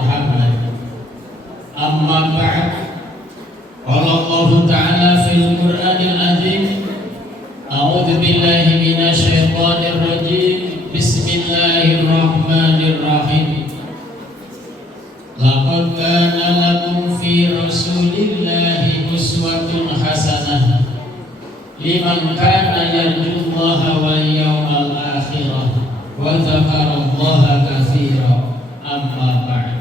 Muhammad. Amma ba'd. Qala Allah Ta'ala fil Qur'anil Azim. A'udzu billahi minasy syaithanir rajim. Bismillahirrahmanirrahim. Laqad kana lakum fi Rasulillahi uswatun hasanah liman kana yarjullaha wal yawmal akhirah wa dzakarallaha katsiran. Amma ba'd.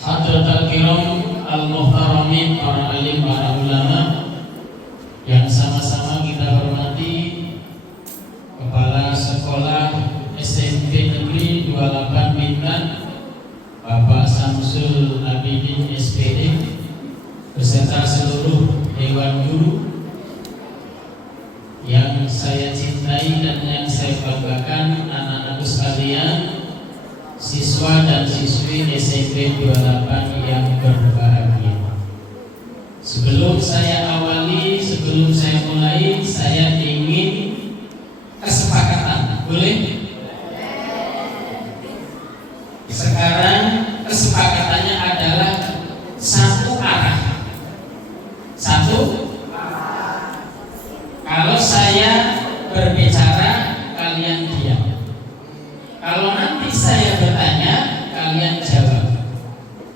Hadratul kiram al-muhtaramin, para alim, para ulama yang sama-sama kita hormati, Kepala Sekolah SMP Negeri 28 Bintan Bapak Samsul Abidin SPD beserta seluruh dewan guru yang saya cintai dan yang saya banggakan, anak-anakku sekalian, siswa dan siswi SMP 28 yang berbahagia. Sebelum saya mulai, saya ingin kesepakatan. Boleh? Sekarang kesepakatannya adalah satu arah. Kalau saya berbicara, kalian diam. Kalau nanti saya bertanya, kalian jawab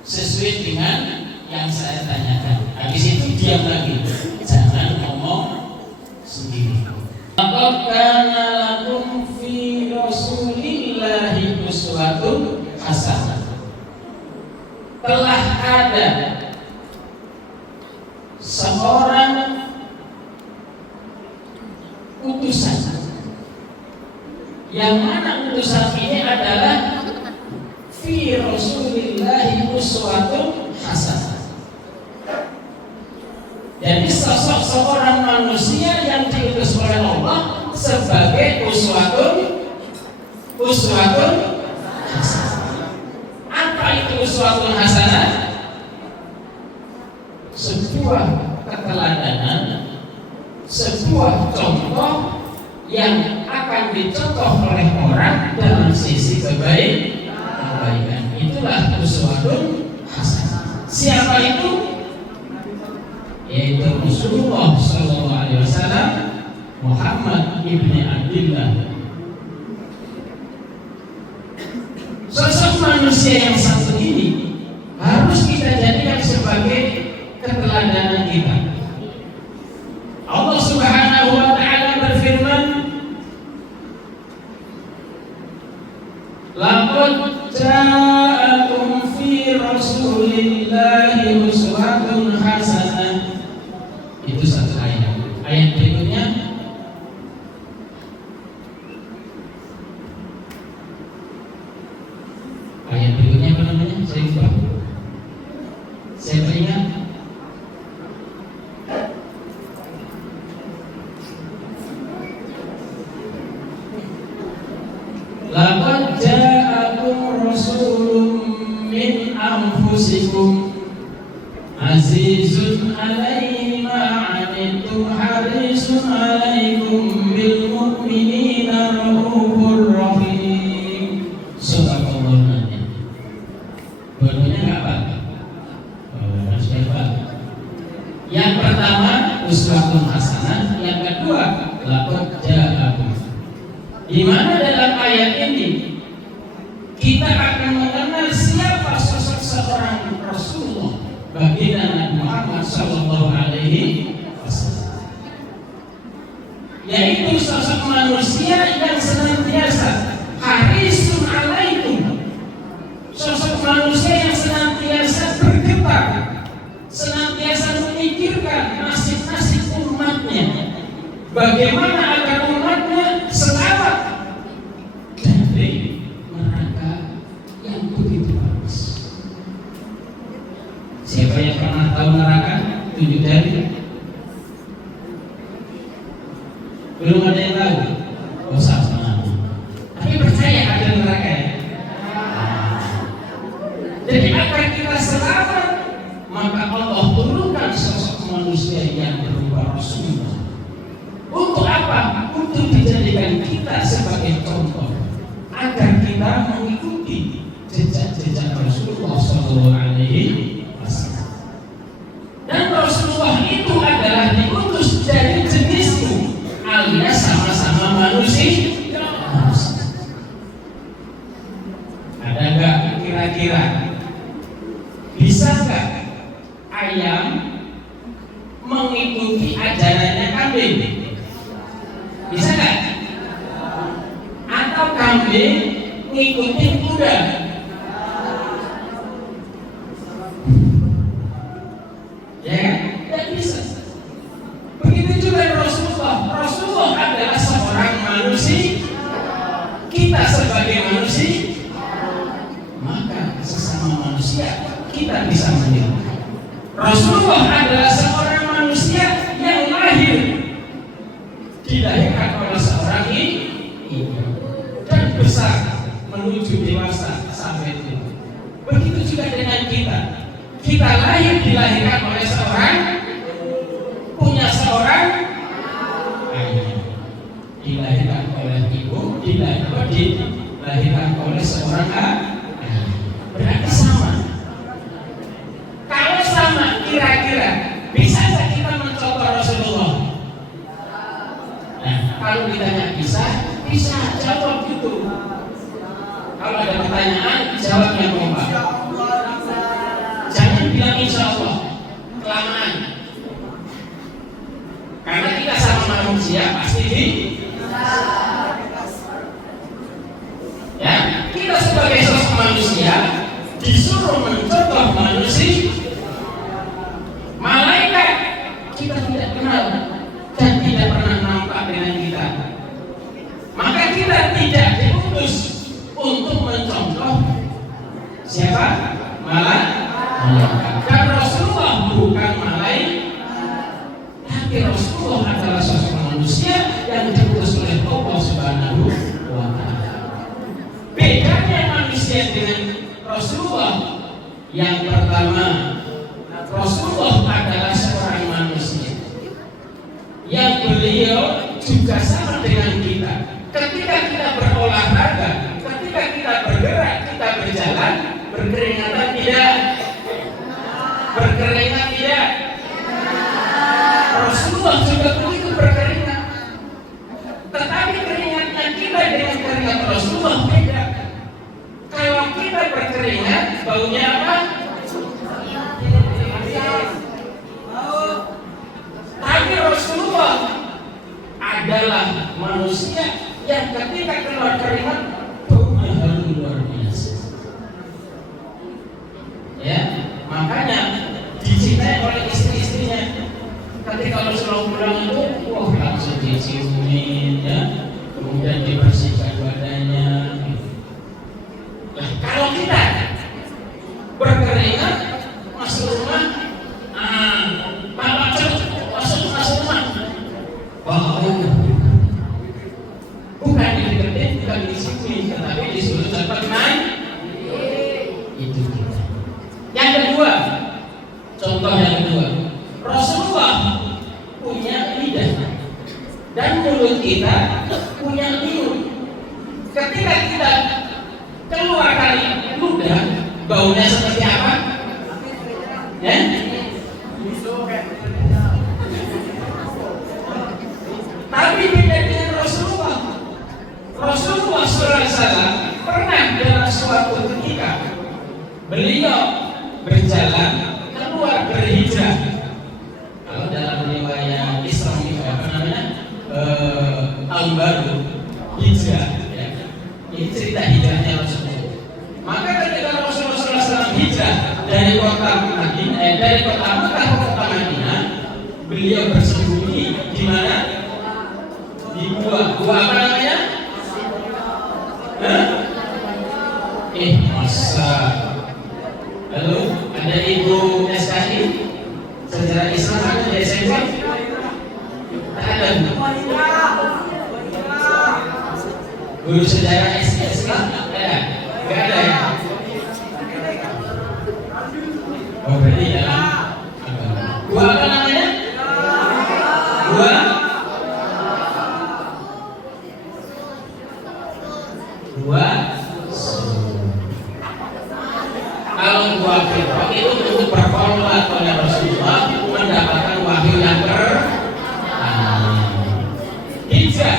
sesuai dengan yang saya tanyakan. Habis itu diam lagi, jangan ngomong sendiri. Laqad kana lakum fi Rasulillahi uswatun hasanah. Telah ada seorang utusan, yang mana utusan ini adalah fi Rasulillahi uswatun hasanah. Jadi sosok seorang manusia yang diutus oleh Allah sebagai uswatun hasanah. Apa itu uswatun hasanah? Sebuah keteladanan, sebuah contoh yang akan dicontoh oleh orang dalam sisi kebaikan. Itulah uswatun hasanah. Siapa itu? Yaitu Rasulullah SAW, Muhammad ibni Abdullah. Sosok manusia yang satu ini harus kita jadikan sebagai keteladanan kita. Allah Subhanahu wa Ta'ala berfirman, laqad ja'akum fi Rasulillahi uswatun hasanah. Itu satu ayat. Ayat berikutnya, apa namanya? Saya lupa. Saya beringat. Laqad ja'akum rasulun min anfusikum azizun 'alaihi ma 'anittum harisun 'alaikum bil mu'minina raufur rahim. Subhanallah. Dua-duanya apa? Yang pertama uswatun hasanah, yang kedua laqad ja'akum. Di mana dalam ayat ini kita akan mengenal siapa sosok seorang Rasulullah, baginda Nabi Muhammad sallallahu alaihi wasallam, yaitu sosok manusia yang senantiasa harisun alaikum, sosok manusia yang senantiasa bergetar, senantiasa memikirkan nasib-nasib umatnya, bagaimana agar umatnya selamat dari neraka yang begitu panas. Siapa yang pernah tahu neraka? Tunjuk jari. Belum ada yang tahu? Oh, sama. Tapi percaya ada neraka ya? Jadi agar kita selamat, maka Allah turunkan sosok manusia yang berupa Rasulullah. Untuk apa? Untuk dijadikan kita sebagai contoh, agar kita mengikuti jejak-jejak Rasulullah Shallallahu Alaihi Wasallam. Dan Rasulullah itu adalah diutus dari jenismu, alias sama-sama manusia. Ada nggak kira-kira bisa nggak ayam mengikuti ajarannya kambing? Bisa nggak? Atau kambing ngikutin kuda? Ya kan? Tidak bisa. Begitu juga Rasulullah. Rasulullah adalah seorang manusia. Kita sebagai manusia, maka sesama manusia kita bisa meniru. Rasulullah adalah seorang manusia yang lahir, dilahirkan oleh seorang ibu dan besar menuju dewasa sampai itu. Begitu juga dengan kita. Kita lahir dilahirkan oleh seorang, punya seorang ayah, dilahirkan oleh ibu, dilahirkan oleh seorang ayah. Berarti sama. Kalau sama, kira-kira bisa nggak kita mencontoh Rasulullah? Nah, kalau ditanya bisa jawab gitu. Kalau ada pertanyaan, jawabnya kompak. Jangan bilang insya Allah, kelamaan. Karena kita sama manusia pasti ya, kita sebagai sosok manusia disuruh mencontoh manusia. Malaikat kita tidak kenal dan tidak pernah nampak dengan kita, maka kita tidak diutus untuk mencontoh siapa? Malaikat. Dan Rasulullah bukan malaikat, tapi Rasulullah adalah sosok manusia yang diutus oleh Allah Subhanahu wa Ta'ala. Bedanya manusia dengan Rasulullah, yang pertama, Rasulullah adalah seorang manusia yang beliau juga sama dengan kita. Ketika kita berolahraga, ketika kita bergerak, kita berjalan, berkeringat tidak? Berkeringat tidak? Rasulullah juga begitu berkeringat. Tetapi keringatnya kita dengan keringat Rasulullah beda. Kalau kita berkeringat, baunya apa? Tapi Rasulullah adalah manusia yang ketika keluar keringat baunya harum luar biasa. Ya, makanya dicintai oleh istri-istrinya. Ketika Rasulullah pulang itu, wah langsung diciumin, ya, kemudian dibersihkan badannya. Nah, kalau kita berkeringat masuk rumah, bapak masuk rumah, baunya bukan dideketin, bukan disiplin, tetapi disuruh cepat mandi. Itu kita. Yang kedua, contoh yang kedua, Rasulullah punya lidah dan mulut kita punya liur. Ketika kita keluar dari ludah, baunya seperti apa? Ya? Tapi beda dengan Rasulullah. Rasulullah SAW pernah dalam suatu ketika beliau berjalan keluar berhijrah. Kalau dalam riwayat Islam apa namanya, tahun baru hijrah, ya. Ini cerita hijrahnya Rasulullah. Maka ketika Rasulullah SAW hijrah dari kota Madinah, dari kota Mekah ke kota Madinah, beliau bersembunyi di mana? Di gua apa namanya? Masa. Lalu ada ibu SKI sejarah Islam ada di SMP? Tak ada. Guru sejarah Islam ada? Gak ada ya? Oh berarti dalam agama. Gua apa namanya? Gua wahyu itu untuk berkorban oleh Rasulullah mendapatkan wahyu yang hijrah.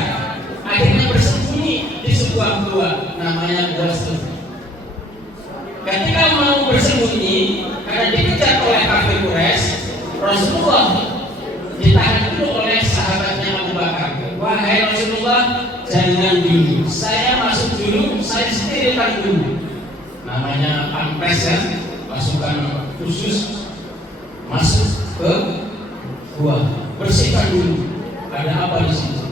Akhirnya bersembunyi di sebuah gua namanya Gua Sur. Ketika mau bersembunyi karena dikejar oleh kafir Quraisy, Rasulullah ditahan dulu oleh sahabatnya Abu Bakar. Wahai Rasulullah, jangan dulu, saya masuk dulu, saya sterilkan dulu. Namanya pampres ya, pasukan khusus masuk ke gua, bersihkan dulu. Ada apa di sini?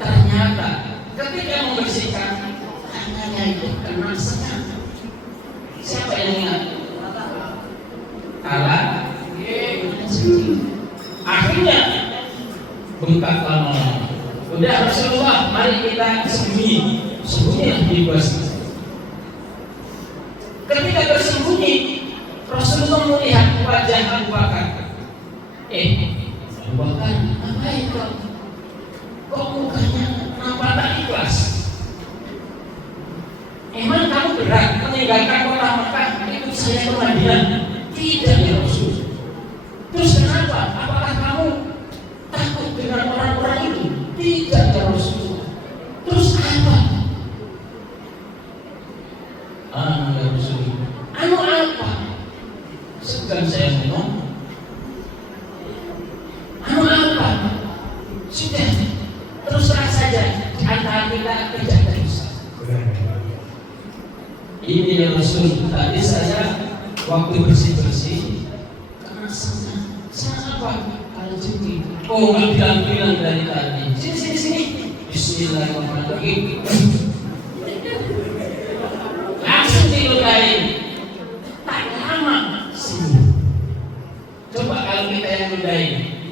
Ternyata ketika membersihkan tangannya itu kena sengat. Siapa yang ingat? Alat. Akhirnya bengkak lama. Udah Rasulullah, mari kita sembunyi di gua. Ketika bersembunyi, Rasulullah melihat wajah Abu Bakar. Abu Bakar, ngapain kau? Kok mukanya nampak tak ikhlas? Emang kamu berat meninggalkan kota Mekah ikut saya ke Madinah? Tidak ya Rasul. Terus kenapa? Apakah kamu takut dengan orang-orang itu? Tidak ya Rasul. Terus apa? Ya Rasul. Anu apa? Sedang saya ngomong. Anu apa? Sudah. Terus terang saja antara kita tidak terus. Ini ya Rasul. Tadi saya waktu bersih-bersih karena sana apa? Kalau cuci. Oh nggak bilang-bilang dari tadi. Sini. Bismillahirrahmanirrahim. Langsung diludahin. Tak lama sini. Coba kalau kita yang ludahin.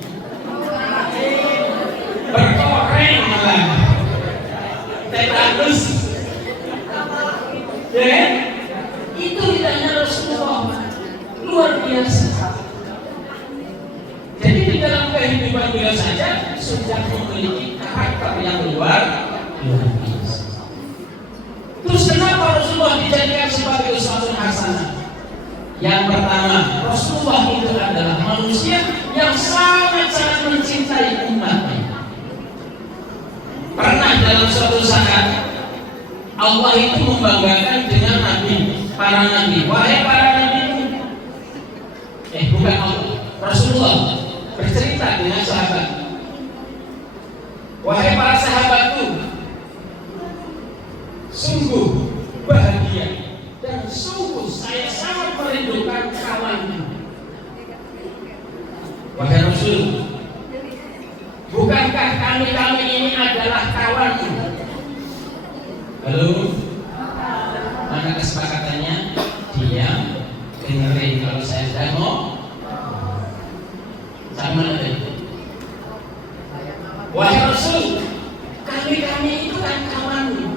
Berkoreng malah tetanus ya, itu lidahnya Rasulullah luar biasa. Jadi di dalam kehidupan beliau saja sudah memiliki karakter yang luar biasa. Terus kenapa Rasulullah dijadikan sebagai uswatun hasanah? Yang pertama, Rasulullah itu adalah manusia yang sangat-sangat mencintai umatnya. Pernah dalam suatu saat Allah itu membanggakan dengan nabi, para nabi. Wahai para nabi, bukan Allah, Rasulullah bercerita dengan sahabat. Wahai para sahabatku, sungguh bahagia dan sungguh saya sangat merindukan kawanku. Wahai Rasul, bukankah kami ini adalah kawanmu? Halo? Mana kesepakatannya? Diam, dengerin kalau saya sudah mau. Sama tadi. Wahai Rasul, kami itu kan kawanmu.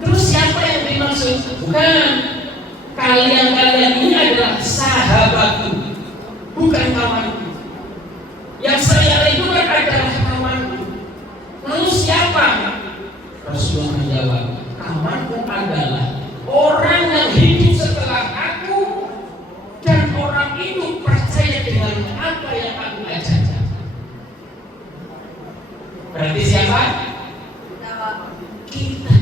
Terus siapa yang dimaksud? Bukan. Kalian ini adalah sahabatku, bukan kawanku. Yang saya rindukan adalah kawanku. Lalu siapa? Rasulullah menjawab, kawanku adalah orang yang hidup setelah aku dan orang itu percaya dengan apa yang aku ajarkan. Berarti siapa? Kita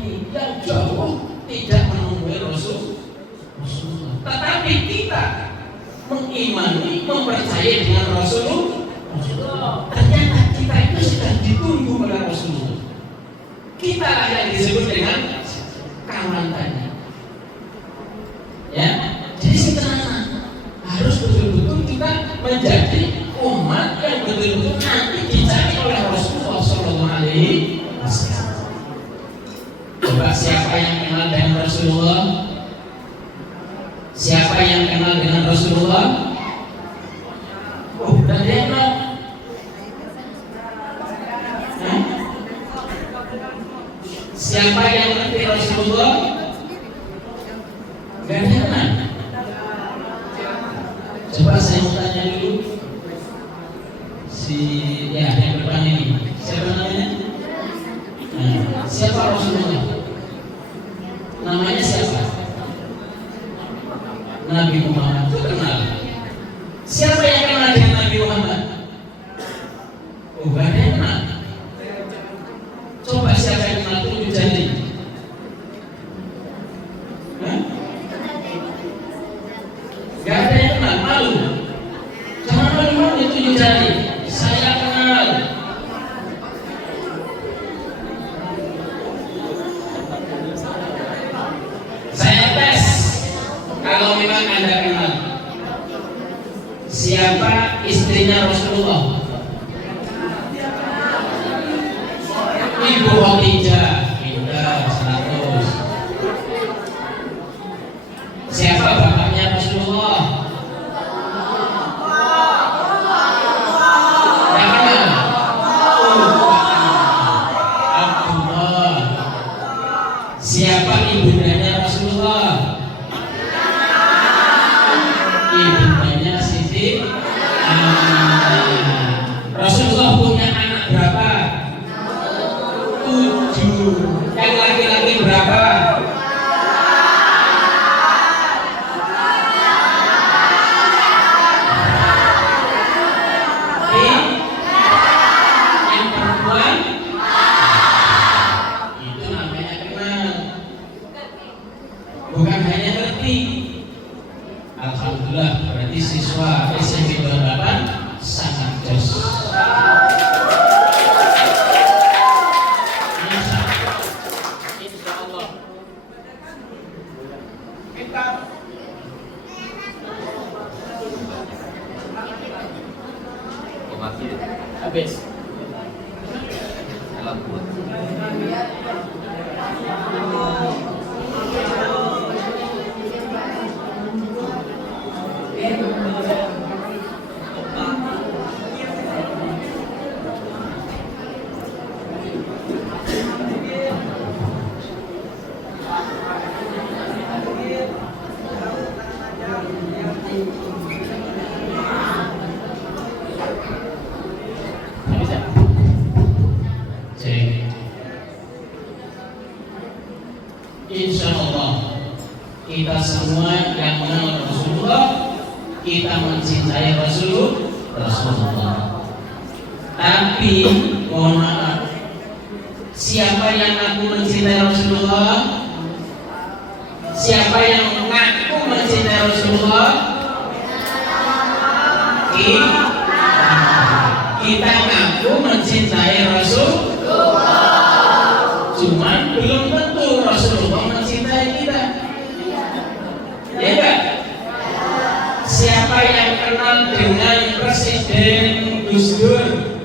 ini yang jauh tidak menemui Rasulullah, tetapi kita mengimani, mempercayai dengan Rasulullah. Ternyata kita itu sudah ditunggu oleh Rasulullah. Kita lah yang disebut dengan kawan tadi. Ya, jadi sebenarnya harus betul-betul kita menjadi umat yang betul-betul nanti dicari oleh Rasulullah SAW. Coba siapa yang kenal dengan Rasulullah? Siapa yang kenal dengan Rasulullah? Oh, dan dia kenal. Siapa yang ngerti Rasulullah? Gak kenal. Coba saya mau tanya dulu. Yang depan ini. Siapa namanya? Siapa Rasulullah? Namanya siapa? Nabi Muhammad itu kenal. Siapa yang kenal dengan Nabi Muhammad? Oh, gak ada yang kenal. Coba siapa yang kenal tunjuk jari. Gak ada yang kenal, malu. Jangan malu-malu tunjuk jari. Saya kenal. Saya tes. Kalau memang Anda kenal, siapa istrinya Rasulullah? Ibu Khadijah. Pindah 100. Siapa bapaknya Rasulullah? Yang kenal? Abdullah. Siapa ibundanya Rasulullah? Ibundanya Siti Aminah. Rasulullah punya anak berapa? 7. Yang laki-laki berapa? Yang perempuan? Itu namanya kenal. Bukan hanya ngerti. Alhamdulillah, berarti siswa SMP 28 sangat jos. Insya Allah. Kita habis. Insya Allah kita semua yang mengenal Rasulullah, kita mencintai Rasulullah. Tapi mohon maaf, siapa yang ngaku mencintai Rasulullah? Siapa yang ngaku mencintai Rasulullah? Kita ngaku mencintai Rasulullah, cuman belum tentu Rasulullah mencintai kita. Ya enggak? Siapa yang kenal dengan Presiden Gus Dur?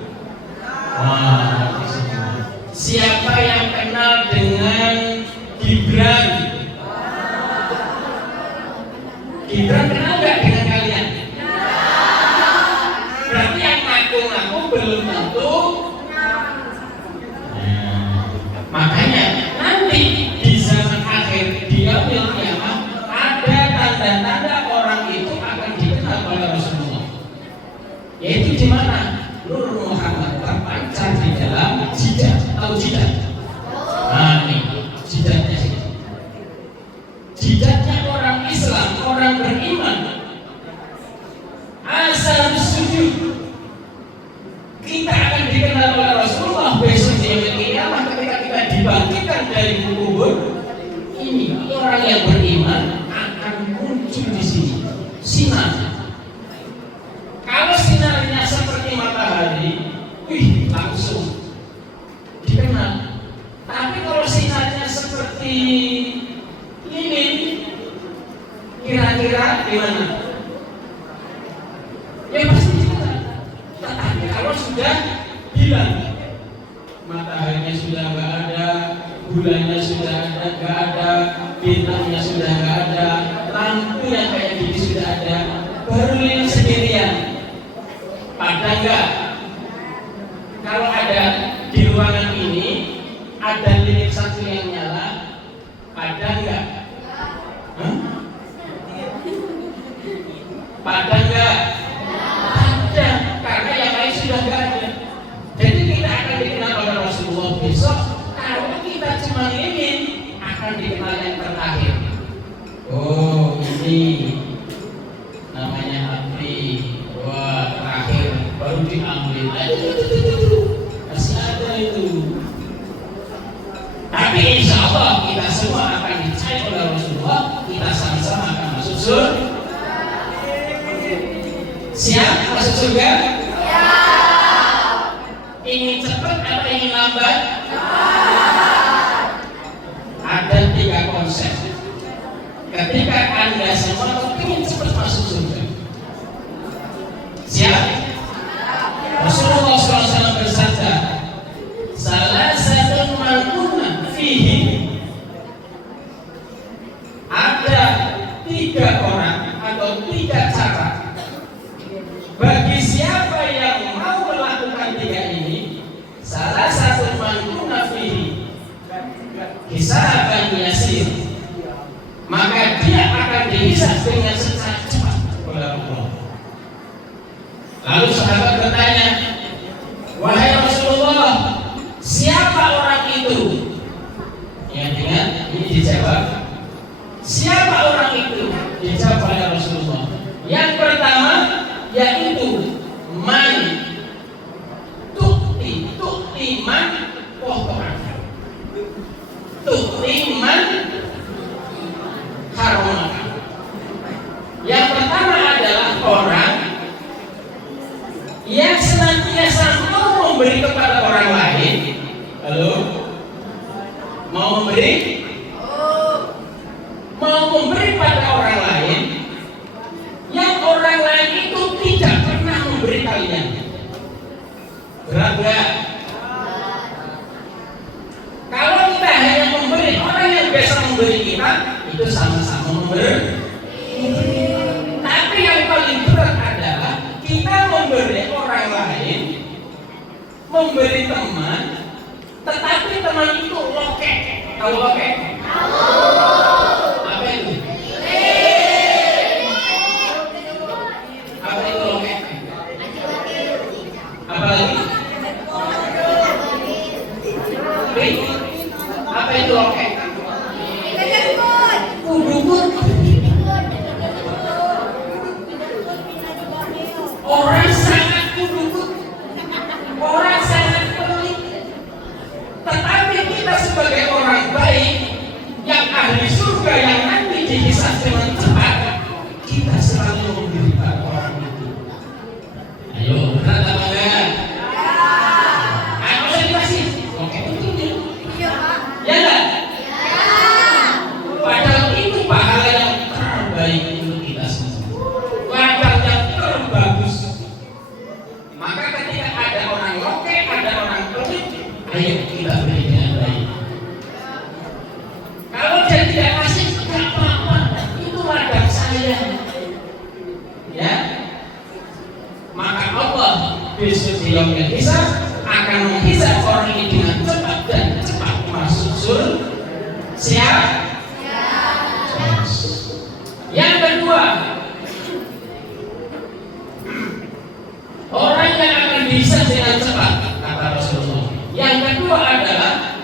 Siapa yang kenal dengan Gibran? Gibran kenal nggak dengan kalian? Berarti yang ngaku-ngaku belum tentu. Makanya nanti di zaman akhir di yaumil qiyamah ada tanda-tanda orang itu akan dikenal oleh Rasulullah. Yaitu di mana? Nur Muhammad terpancar di dalam jidat atau jidat. Nah ini jidatnya sih. Jidatnya orang Islam, orang beriman. Asal sujud. Kita akan dikenal oleh Rasulullah besok di yaumil qiyamah ketika kita dibangkitkan dari kubur. Ini orang yang beriman akan muncul di sini. Sinar. Kalau sinarnya seperti matahari, langsung dikenal. Tapi kalau sinarnya seperti ini, kira-kira gimana? Ya pasti dikenal. Tetapi kalau sudah hilang, mataharinya sudah nggak ada, bulannya sudah nggak ada, bintangnya sudah nggak ada, lampu yang kayak gini sudah ada, baru lilin sendirian. Ada nggak? Kalau ada di ruangan ini, ada lilin satu yang nyala, ada nggak? Ada nggak? Ada, karena yang lain sudah nggak ada. Jadi kita akan dikenal oleh Rasulullah besok. Kalau kita cuma ingin, akan dikenal yang terakhir. Oh ini api, wah terakhir baru diambil. Masih ada itu. Tapi insya Allah kita semua akan dicari oleh Rasulullah. Kita sama-sama akan masuk surga. Siap masuk surga? Ya. Ingin cepat atau ingin lambat? Ada 3 konsep. Ketika Anda semua ingin cepat masuk surga, siap? Rasulullah SAW bersabda, salah satu mankunna fihi, ada 3 orang atau 3 cara bagi siapa yang mau melakukan 3 ini. Salah satu mankunna fihi hisaban yasir, maka dia akan dihisab dengan secara cepat oleh Allah. Lalu sahabat bertanya, wahai Rasulullah, siapa orang itu? Yang ingat ini dijawab, siapa orang itu? Dijawab oleh Rasulullah. Yang pertama yaitu man tukti man pohon, tukti man harumah. Yang pertama adalah orang yang senantiasa mau memberi kepada orang lain. Halo? Mau memberi? Mau memberi pada orang lain yang orang lain itu tidak pernah memberi kalian. Berat gak? Kalau kita hanya memberi orang yang biasa memberi kita, itu sama-sama memberi. Tapi yang paling berat adalah kita memberi orang lain, memberi teman, tetapi teman itu lokek. Tahu lokek? Apa itu? Apa itu lokek? Apa lagi? Apa itu lokek? Kudukut. Orang sangat kudukut, orang sangat pelit. Tetapi kita sebagai orang baik yang ahli surga yang nanti dihisab dengan cepat, kita selalu memberikan orang itu. Ayo, berat apa enggak? Ayo saya dikasih. Oke, betul ya? Ya enggak? Padahal itu pahala yang terbaik untuk kita semua. Ladang yang terbagus. Maka ketika ada orang loke, ada orang pelit, ayo kita beri dengan baik. Kalau dia tidak kasih, tidak apa-apa. Itu ladang saya. Ya. Maka Allah besok di yaumil hisab akan menghisab orang ini dengan cepat dan cepat masuk surga. Siap? Yang kedua, orang yang akan bisa dengan cepat, kata Rasulullah. Yang kedua adalah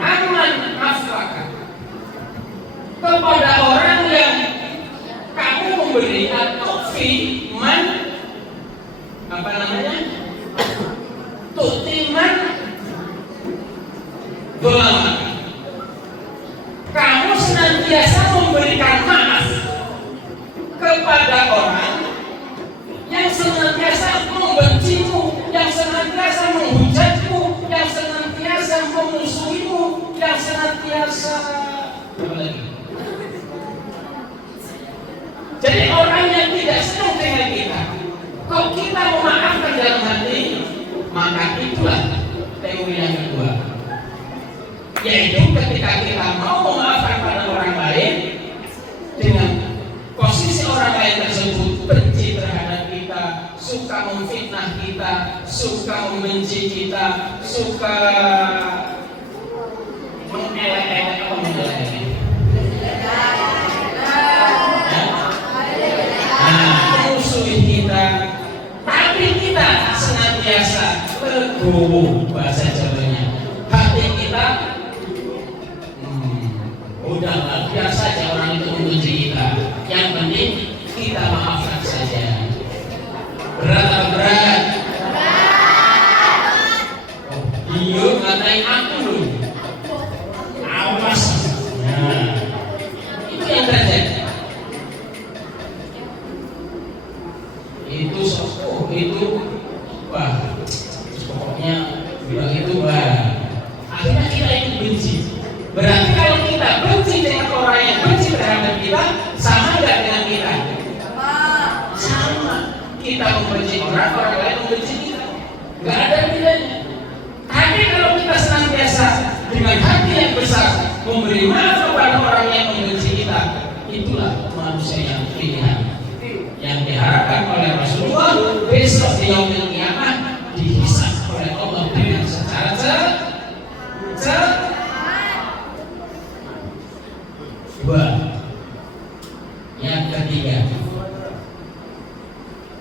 aman afaka, kepada orang yang kamu memberi atau fi man, apa namanya? Tuktiman dolama. Kamu senantiasa memberikan maaf kepada orang yang senantiasa membencimu, yang senantiasa menghujatmu, yang senantiasa memusuhimu, yang senantiasa apa lagi? Jadi orang yang tidak senang dengan kita, kalau kita memaafkan dalam hati, maka itulah teori yang kedua, yaitu ketika kita mau memaafkan pada orang lain dengan posisi orang lain tersebut benci terhadap kita, suka memfitnah kita, suka membenci kita, suka mengelak-elak atau menjelek-jelek. Musuhi kita, tapi kita senantiasa legowo, bahasa Jawanya. Hati kita udahlah, biar saja orang itu membenci kita. Yang penting kita maafkan saja. yaumil qiyamah dihisab oleh Allah dengan secara dua. Yang ketiga,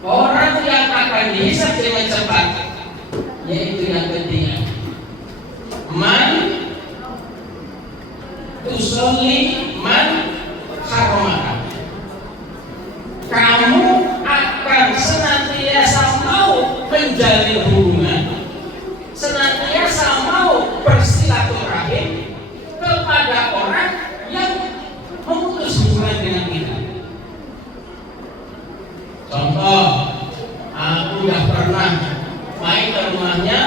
orang yang akan dihisab dengan cepat, yaitu yang ketiga, man tusolli man haromaka. Kamu akan senantiasa mau menjalin hubungan, senantiasa mau bersilaturahim kepada orang yang memutus hubungan dengan kita. Contoh, aku udah pernah main ke rumahnya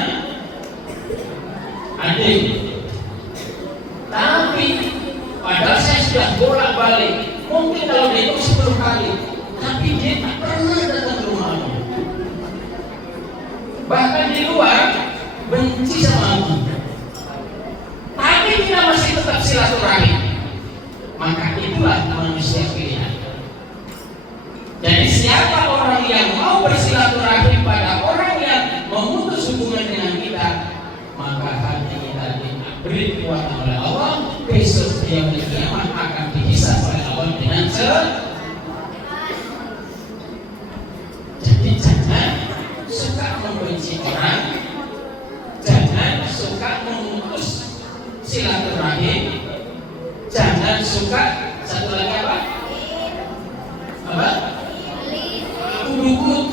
adik, tapi padahal saya sudah bolak-balik, mungkin kalau dihitung 10 kali, tapi dia tak pernah datang ke rumahnya. Bahkan di luar benci sama aku, tapi kita masih tetap silaturahim. Maka itulah manusia pilihan. Jadi siapa orang yang mau bersilaturahim pada orang yang memutus hubungan dengan kita, maka hati kita diberi kekuatan oleh Allah. Besok dia kiamat akan dihisab oleh Allah dengan Jadi jangan suka membenci orang, jangan suka memutus silaturahim, jangan suka satu lagi apa? Udukut.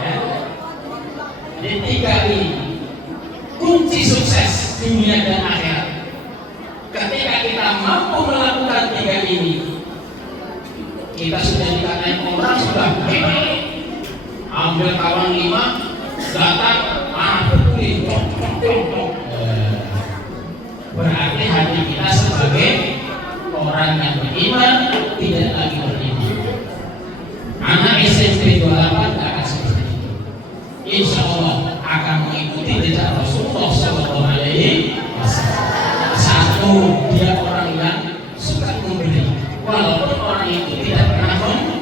Ya. Jadi 3 ini kunci sukses dunia dan akhirat. Ketika kita mampu melakukan 3 ini, kita sudah dikatain orang sudah hebat. Ambil kawan 5, datang, peduli, berarti hati kita sebagai orang yang beriman tidak lagi beriman. Anak SMP 28 tidak akan seperti itu. Insya Allah akan mengikuti jejak Rasulullah SAW. Satu, dia orang yang suka memberi, walaupun orang itu tidak pernah memberi.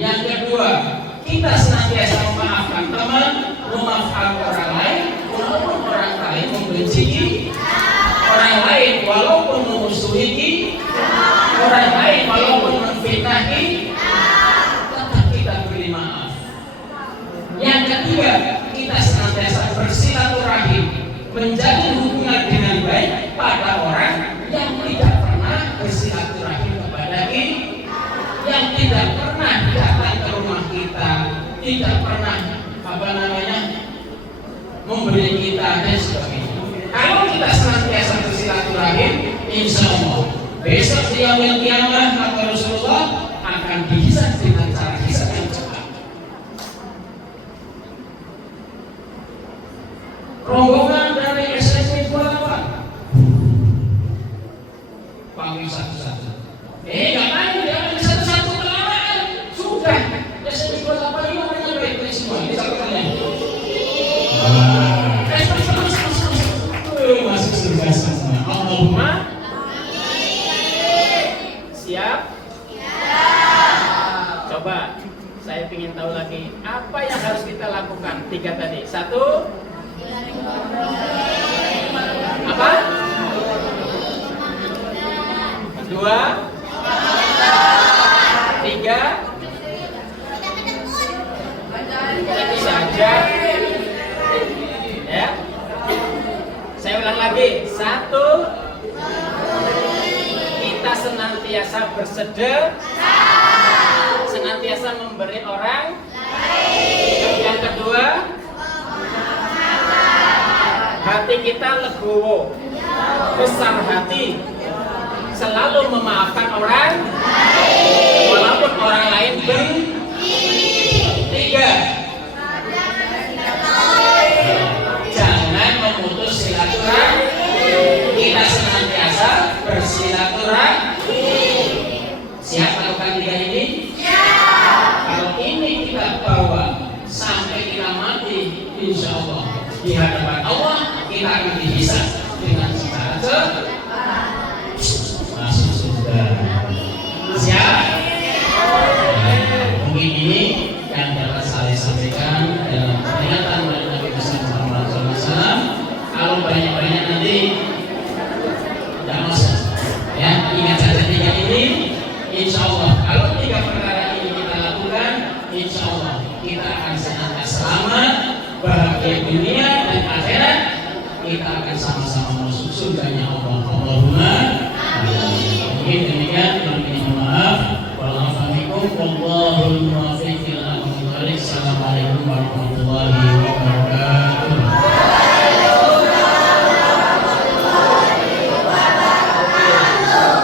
Yang kedua, kita senantiasa memaafkan teman, memaafkan orang lain, walaupun orang lain membenci orang lain, walaupun memusuhi orang lain, walaupun memfitnahi, tetap kita beri maaf. Yang ketiga, kita senantiasa bersilaturahim, menjalin hubungan dengan baik pada orang yang tidak pernah bersilaturahim kepada kita, yang tidak pernah datang ke rumah kita, tidak pernah memberi kita dan sebagainya. Kalau kita senantiasa bersilaturahim, insya Allah besok di yaumil qiyamah kata Rasulullah akan dihisab dengan cara hisab yang cepat. Rombongan dari SMP 28 panggil satu-satu. Ngapain dia satu-satu kelamaan? Sudah SMP 28 ini namanya baik-baik semua. Ini satu kalian. Masuk surga semua. Allahumma siap? Coba saya ingin tahu lagi apa yang harus kita lakukan. 3 tadi. 1 apa? 2 3 itu saja ya. Saya ulang lagi. 1, kita senantiasa bersedekah, senantiasa memberi orang. Yang kedua, hati kita legowo, besar hati, selalu memaafkan orang, walaupun orang lain benci. 3, jangan memutus silaturahim, kita senantiasa bersilaturahim. Siap lakukan 3 ini? Kalau ini kita bawa sampai kita mati, insya Allah di hadapan Allah kita akan dihisab dengan cara masuk surga. Siap? Mungkin ini insya Allah kalau 3 perkara ini kita lakukan, insya Allah kita akan senantiasa selamat, bahagia dunia dan akhirat. Kita akan sama-sama masuk surganya Allah. Allahumma amin. Mungkin demikian, mohon maaf. Wallahul muwaffiq ila aqwamit thoriq. Assalamualaikum warahmatullahi wabarakatuh.